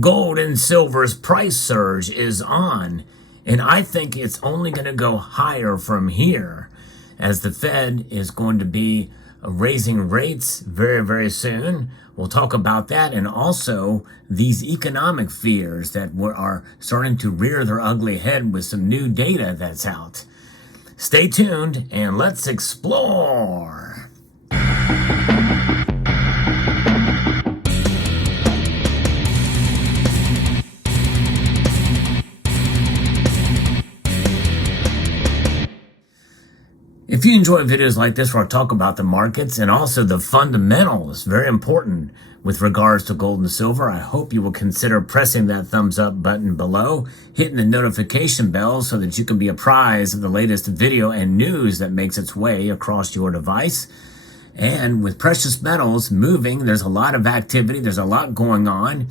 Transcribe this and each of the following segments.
Gold and silver's price surge is on, and I think it's only going to go higher from here as the Fed is going to be raising rates very, very soon. We'll talk about that, and also these economic fears that are starting to rear their ugly head with some new data that's out. Stay tuned and let's explore. If you enjoy videos like this where I talk about the markets and also the fundamentals, very important with regards to gold and silver, I hope you will consider pressing that thumbs up button below, hitting the notification bell so that you can be apprised of the latest video and news that makes its way across your device. And with precious metals moving, there's a lot of activity, there's a lot going on,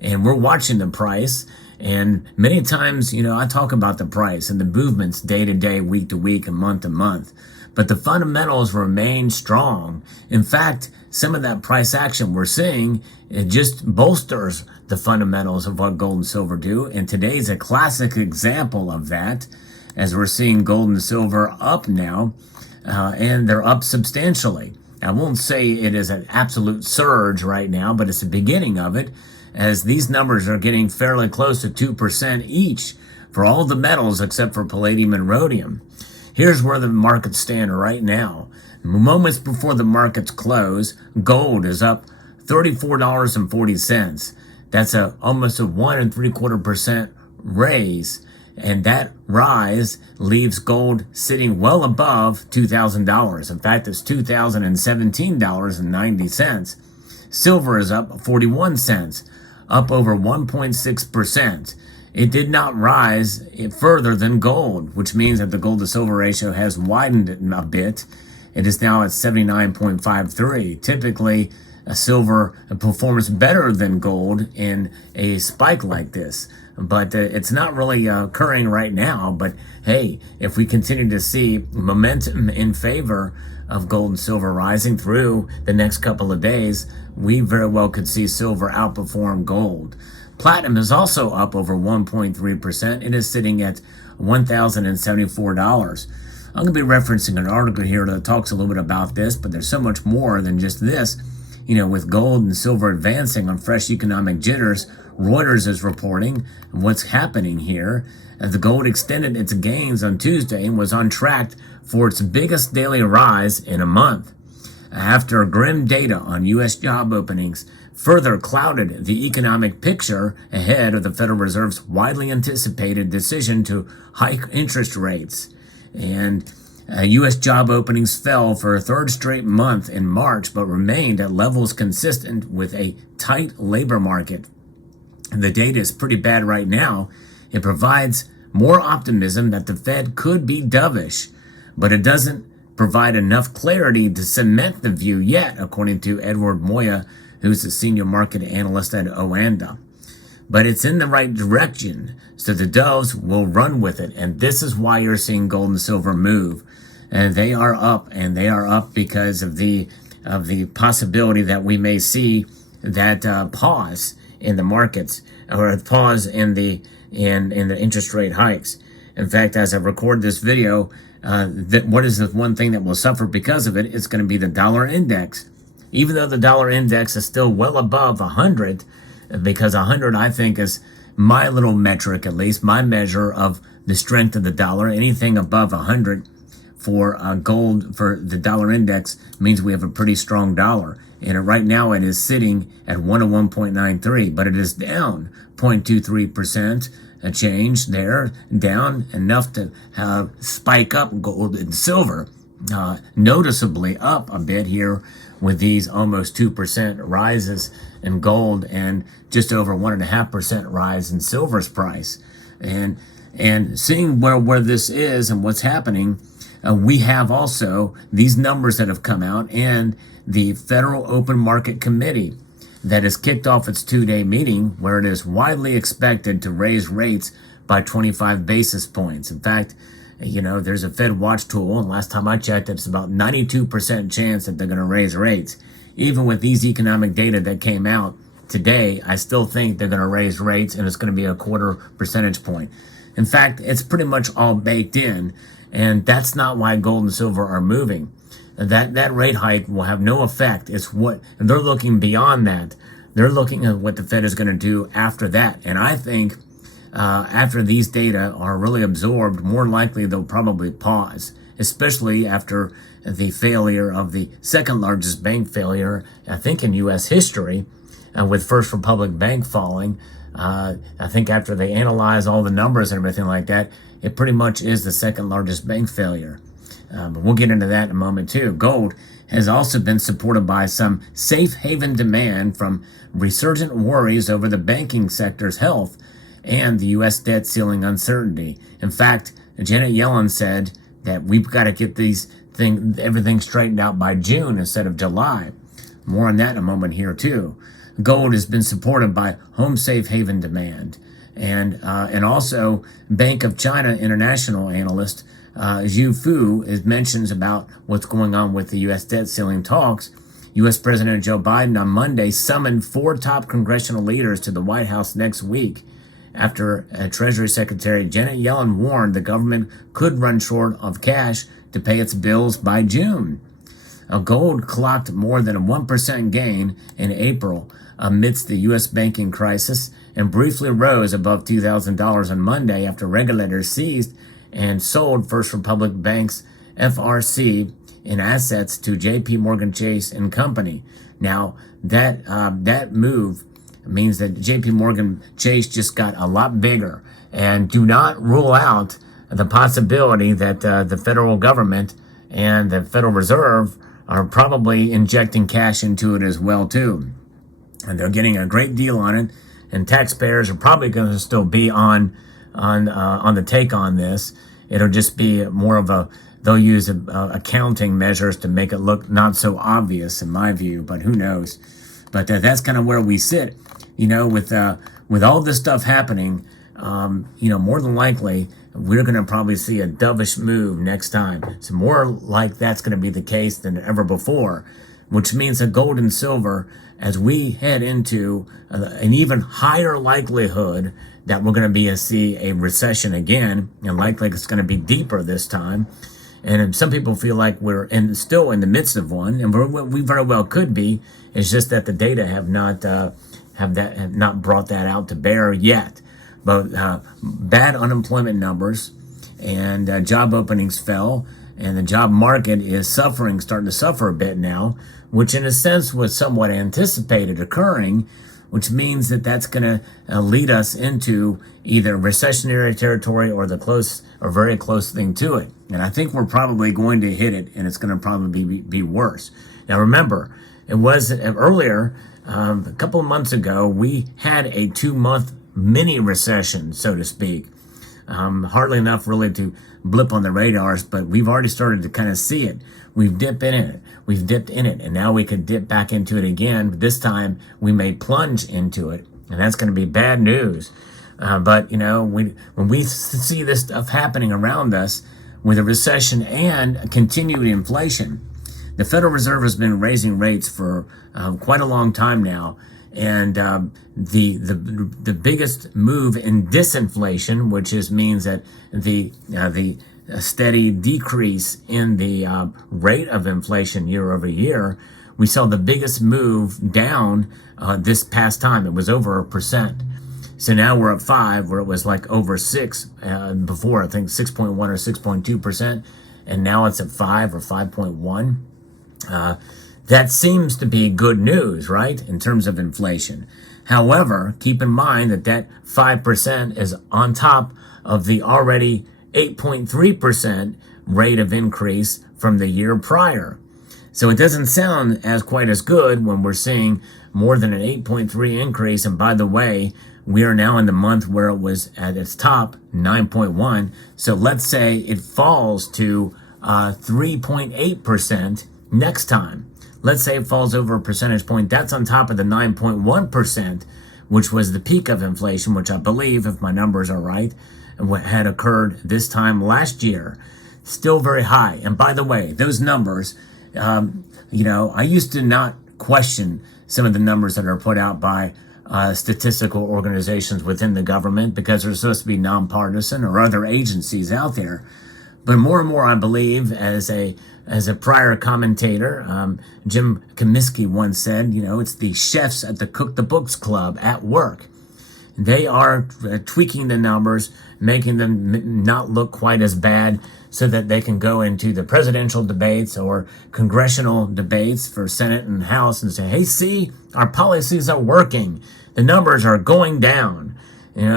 and we're watching the price. And many times, I talk about the price and the movements day to day, week to week, and month to month. But the fundamentals remain strong. In fact, some of that price action we're seeing, it just bolsters the fundamentals of what gold and silver do. And today's a classic example of that, as we're seeing gold and silver up now, and they're up substantially. I won't say it is an absolute surge right now, but it's the beginning of it, as these numbers are getting fairly close to 2% each for all the metals except for palladium and rhodium. Here's where the markets stand right now. Moments before the markets close, gold is up $34.40. That's almost a 1.75% raise, and that rise leaves gold sitting well above $2,000. In fact, it's $2,017.90. Silver is up 41 cents, up over 1.6%. It did not rise further than gold, which means that the gold to silver ratio has widened a bit. It is now at 79.53. Typically, a silver performs better than gold in a spike like this, but it's not really occurring right now. But hey, if we continue to see momentum in favor of gold and silver rising through the next couple of days, we very well could see silver outperform gold. Platinum is also up over 1.3%. It is sitting at $1,074. I'm going to be referencing an article here that talks a little bit about this, but there's so much more than just this. With gold and silver advancing on fresh economic jitters, Reuters is reporting what's happening here. The gold extended its gains on Tuesday and was on track for its biggest daily rise in a month, after grim data on U.S. job openings further clouded the economic picture ahead of the Federal Reserve's widely anticipated decision to hike interest rates. And U.S. job openings fell for a third straight month in March, but remained at levels consistent with a tight labor market. The data is pretty bad right now. It provides more optimism that the Fed could be dovish, but it doesn't provide enough clarity to cement the view yet, according to Edward Moya, who's a senior market analyst at Oanda. But it's in the right direction, so the doves will run with it, and this is why you're seeing gold and silver move. And they are up because of the possibility that we may see that pause in the markets, or a pause in the interest rate hikes. In fact, as I record this video, what is the one thing that will suffer because of it? It's going to be the dollar index. Even though the dollar index is still well above 100, because 100, I think, is my little metric, at least my measure of the strength of the dollar. Anything above 100 for gold, for the dollar index, means we have a pretty strong dollar. And right now it is sitting at 101.93, but it is down 0.23%. A change there, down enough to spike up gold and silver, noticeably up a bit here with these almost 2% rises in gold and just over 1.5% rise in silver's price. And seeing where this is and what's happening, we have also these numbers that have come out, and the Federal Open Market Committee that has kicked off its two-day meeting, where it is widely expected to raise rates by 25 basis points. In fact, there's a Fed Watch tool, and last time I checked, it's about 92% chance that they're going to raise rates. Even with these economic data that came out today, I still think they're going to raise rates and it's going to be a 1/4 percentage point. In fact, it's pretty much all baked in, and that's not why gold and silver are moving. That rate hike will have no effect. It's what they're looking beyond that. They're looking at what the Fed is going to do after that. And I think after these data are really absorbed, more likely they'll probably pause, especially after the failure of the second largest bank failure, I think, in U.S. history, with First Republic Bank falling. I think after they analyze all the numbers and everything like that, it pretty much is the second largest bank failure. But we'll get into that in a moment too. Gold has also been supported by some safe haven demand from resurgent worries over the banking sector's health and the U.S. debt ceiling uncertainty. In fact, Janet Yellen said that we've got to get everything straightened out by June instead of July. More on that in a moment here too. Gold has been supported by home safe haven demand, and also Bank of China international analyst Zhu Fu mentions about what's going on with the U.S. debt ceiling talks. U.S. President Joe Biden on Monday summoned 4 top congressional leaders to the White House next week after Treasury Secretary Janet Yellen warned the government could run short of cash to pay its bills by June. Gold clocked more than a 1% gain in April amidst the U.S. banking crisis and briefly rose above $2,000 on Monday after regulators seized and sold First Republic Bank's FRC in assets to J.P. Morgan Chase and Company. Now, that move means that J.P. Morgan Chase just got a lot bigger, and do not rule out the possibility that the federal government and the Federal Reserve are probably injecting cash into it as well too. And they're getting a great deal on it, and taxpayers are probably going to still be on the take on this. It'll just be more of they'll use accounting measures to make it look not so obvious in my view, but who knows. But that's kind of where we sit, with all this stuff happening. More than likely we're going to probably see a dovish move next time. So more like that's going to be the case than ever before, which means that gold and silver, as we head into an even higher likelihood that we're going to see a recession again, and likely it's going to be deeper this time. And some people feel like we're still in the midst of one, and we very well could be. It's just that the data have not brought that out to bear yet. But bad unemployment numbers and job openings fell, and the job market is starting to suffer a bit now, which in a sense was somewhat anticipated occurring, which means that that's going to lead us into either recessionary territory or very close thing to it. And I think we're probably going to hit it, and it's going to probably be worse. Now remember, it was earlier, a couple of months ago, we had a 2-month mini recession, so to speak. Hardly enough really to blip on the radars, but we've already started to kind of see it. We've dipped in it, and now we could dip back into it again. But this time we may plunge into it, and that's going to be bad news. But when we see this stuff happening around us with a recession and continued inflation, the Federal Reserve has been raising rates for quite a long time now. And the biggest move in disinflation, which means that the steady decrease in the rate of inflation year over year, we saw the biggest move down this past time. It was over 1%. So now we're at 5, where it was like over 6 before, I think 6.1 or 6.2%, and now it's at 5 or 5.1. That seems to be good news, right, in terms of inflation. However, keep in mind that 5% is on top of the already 8.3% rate of increase from the year prior. So it doesn't sound quite as good when we're seeing more than an 8.3 increase. And by the way, we are now in the month where it was at its top, 9.1. So let's say it falls to 3.8% next time. Let's say it falls over a percentage point. That's on top of the 9.1%, which was the peak of inflation, which I believe, if my numbers are right, had occurred this time last year. Still very high. And by the way, those numbers, I used to not question some of the numbers that are put out by statistical organizations within the government because they're supposed to be nonpartisan, or other agencies out there. But more and more, I believe, as a prior commentator, Jim Comiskey once said, it's the chefs at the Cook the Books Club at work. They are tweaking the numbers, making them not look quite as bad so that they can go into the presidential debates or congressional debates for Senate and House and say, hey, see, our policies are working. The numbers are going down.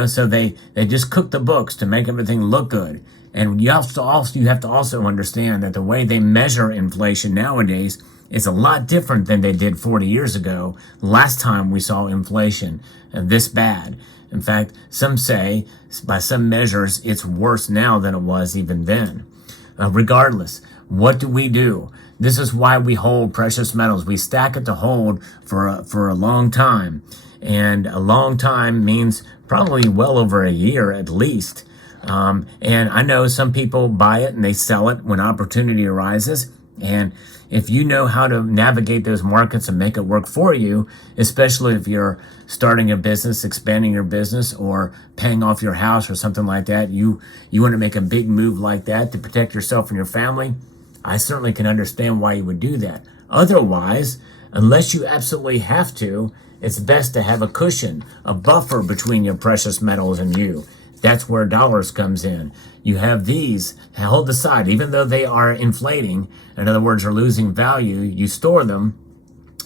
So they just cook the books to make everything look good. And you have to also understand that the way they measure inflation nowadays is a lot different than they did 40 years ago, last time we saw inflation this bad. In fact, some say, by some measures, it's worse now than it was even then. Regardless, what do? This is why we hold precious metals. We stack it to hold for a long time. And a long time means probably well over a year at least. And I know some people buy it and they sell it when opportunity arises. And if you know how to navigate those markets and make it work for you, especially if you're starting a business, expanding your business, or paying off your house or something like that, you want to make a big move like that to protect yourself and your family, I certainly can understand why you would do that. Otherwise, unless you absolutely have to, it's best to have a cushion, a buffer between your precious metals and you. That's where dollars comes in. You have these held aside, even though they are inflating, in other words, are losing value, you store them,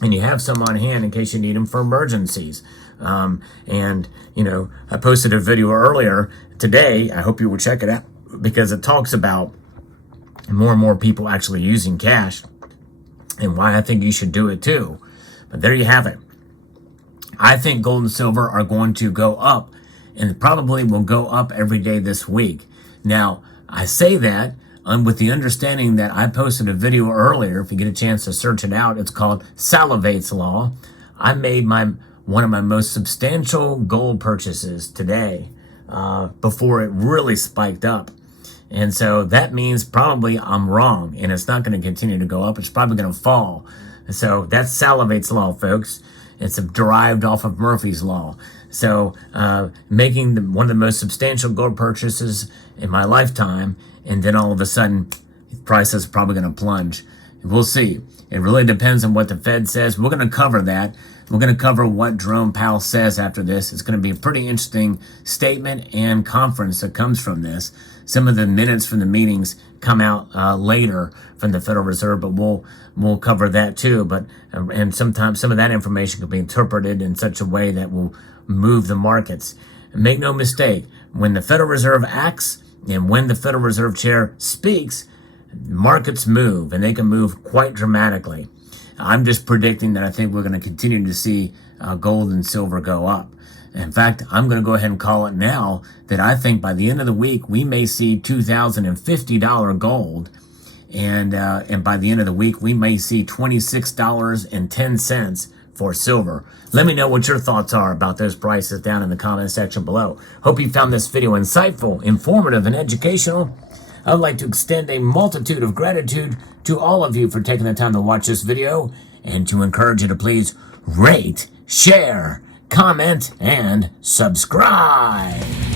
and you have some on hand in case you need them for emergencies. I posted a video earlier today. I hope you will check it out because it talks about more and more people actually using cash and why I think you should do it too. But there you have it. I think gold and silver are going to go up, and probably will go up every day this week. Now, I say that with the understanding that I posted a video earlier. If you get a chance to search it out, it's called Salivate's Law. I made one of my most substantial gold purchases today before it really spiked up. And so that means probably I'm wrong, and it's not going to continue to go up. It's probably going to fall. So that's Salivate's Law, folks. It's derived off of Murphy's Law. So making one of the most substantial gold purchases in my lifetime, and then all of a sudden, prices are probably going to plunge. We'll see. It really depends on what the Fed says. We're going to cover that. We're going to cover what Jerome Powell says after this. It's going to be a pretty interesting statement and conference that comes from this. Some of the minutes from the meetings come out later from the Federal Reserve, but we'll cover that too. But and sometimes some of that information can be interpreted in such a way that will move the markets. And make no mistake, when the Federal Reserve acts and when the Federal Reserve Chair speaks, markets move, and they can move quite dramatically. I'm just predicting that I think we're going to continue to see gold and silver go up. In fact, I'm going to go ahead and call it now that I think by the end of the week, we may see $2,050 gold. And by the end of the week, we may see $26.10 for silver. Let me know what your thoughts are about those prices down in the comment section below. Hope you found this video insightful, informative, and educational. I would like to extend a multitude of gratitude to all of you for taking the time to watch this video, and to encourage you to please rate, share, comment, and subscribe.